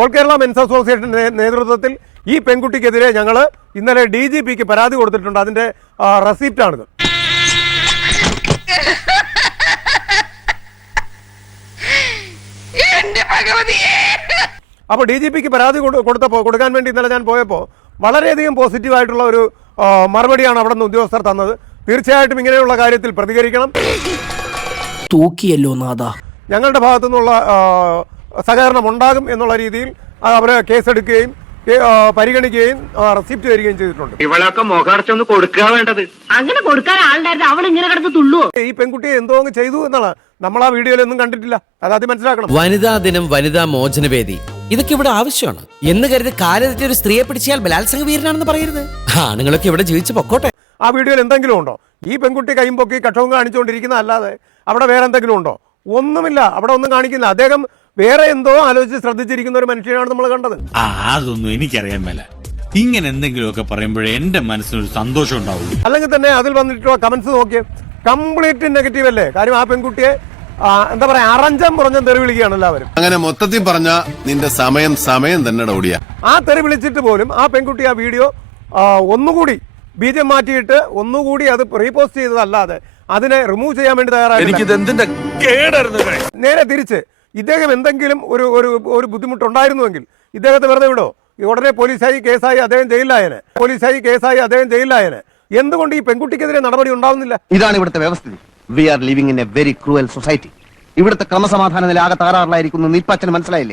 All Kerala men's അസോസിയേഷന്റെ നേതൃത്വത്തിൽ ഈ പെൺകുട്ടിക്കെതിരെ ഞങ്ങൾ ഇന്നലെ DGPക്ക് പരാതി കൊടുത്തിട്ടുണ്ട്. അതിന്റെ റെസിപ്റ്റാണിത്. അപ്പോൾ DGPക്ക് പരാതി കൊടുക്കാൻ വേണ്ടി ഇന്നലെ ഞാൻ പോയപ്പോൾ വളരെയധികം പോസിറ്റീവായിട്ടുള്ള ഒരു മറുപടിയാണ് അവിടെ നിന്ന് ഉദ്യോഗസ്ഥർ തന്നത്. തീർച്ചയായിട്ടും ഇങ്ങനെയുള്ള കാര്യത്തിൽ പ്രതികരിക്കണം. തൂക്കിയല്ലോ നാഥ. ഞങ്ങളുടെ ഭാഗത്തു നിന്നുള്ള സഹകരണം ഉണ്ടാകും എന്നുള്ള രീതിയിൽ അവരെ കേസെടുക്കുകയും പരിഗണിക്കുകയും റെസിപ്റ്റ് തരികയും ചെയ്തിട്ടുണ്ട്. ഇവളൊക്കെ മുഖടച്ചൊന്ന് കൊടുക്കുക വേണ്ടത്. അങ്ങനെ കൊടുക്കാൻ ആളുണ്ടായിരുന്നു, അവൾ ഇങ്ങനെ കിടന്ന് തുള്ളുവോ? ഈ പെൺകുട്ടിയെ എന്തോ അങ്ങ് ചെയ്തു എന്നാണ് നമ്മൾ ആ വീഡിയോയിലൊന്നും കണ്ടിട്ടില്ല. അതാദ്യം മനസ്സിലാക്കണം. വനിതാ ദിനം, വനിതാ മോചനവേദി, ഇതൊക്കെ ഇവിടെ ആവശ്യമാണ് എന്ന് കരുതി കാലത്തെ ഒരു സ്ത്രീയെ പിടിച്ചാൽ ബലാത്സംഗ വീരനാണെന്ന് പറയരുത്. ആണുങ്ങളൊക്കെ ഇവിടെ ജീവിച്ച് പൊക്കോട്ടെ. ആ വീഡിയോയിൽ എന്തെങ്കിലും ഉണ്ടോ? ഈ പെൺകുട്ടി കൈയും പൊക്കി കക്ഷവും കാണിച്ചുകൊണ്ടിരിക്കുന്ന അല്ലാതെ അവിടെ വേറെ എന്തെങ്കിലും ഉണ്ടോ? ഒന്നുമില്ല, അവിടെ ഒന്നും കാണിക്കില്ല. അദ്ദേഹം വേറെ എന്തോ ആലോചിച്ച് ശ്രദ്ധിച്ചിരിക്കുന്ന ഒരു മനുഷ്യനാണ് നമ്മൾ കണ്ടത്. അതൊന്നും എനിക്കറിയാൻ മേല. ഇങ്ങനെ എന്തെങ്കിലുമൊക്കെ പറയുമ്പോഴേ എന്റെ മനസ്സിനൊരു സന്തോഷം ഉണ്ടാവുള്ളൂ. അല്ലെങ്കിൽ തന്നെ അതിൽ വന്നിട്ടുള്ള കമന്റ്സ് നോക്കിയേ, കംപ്ലീറ്റ് നെഗറ്റീവ് അല്ലേ? കാര്യം ആ പെൺകുട്ടിയെ എന്താ പറയാ, അറഞ്ചം പുറഞ്ഞം തെറി വിളിക്കുകയാണ് എല്ലാവരും. അങ്ങനെ മൊത്തത്തിൽ പറഞ്ഞ നിന്റെ സമയം തന്നെ ഓടിയ ആ തെറി വിളിച്ചിട്ട് പോലും ആ പെൺകുട്ടി ആ വീഡിയോ ഒന്നുകൂടി ബീജം മാറ്റിയിട്ട് ഒന്നുകൂടി അത് റീപോസ്റ്റ് ചെയ്തതല്ലാതെ അതിനെ റിമൂവ് ചെയ്യാൻ വേണ്ടി തയ്യാറായില്ല. നേരെ തിരിച്ച് ഇദ്ദേഹം എന്തെങ്കിലും ഒരു ബുദ്ധിമുട്ടുണ്ടായിരുന്നുവെങ്കിൽ ഇദ്ദേഹത്തെ വെറുതെ വിടോ? ഉടനെ പോലീസായി കേസായി അദ്ദേഹം ജയിലിലായനെ. എന്തുകൊണ്ട് ഈ പെൺകുട്ടിക്കെതിരെ നടപടി ഉണ്ടാവുന്നില്ല? ഇതാണ് ഇവിടുത്തെ വ്യവസ്ഥിതി. We are living in a very cruel society. ഇവിടുത്തെ ക്രമസമാധാന നില ആകെ തകരാറിലായിരിക്കുന്നു. നിപ്പച്ചന് മനസ്സിലായില്ലേ?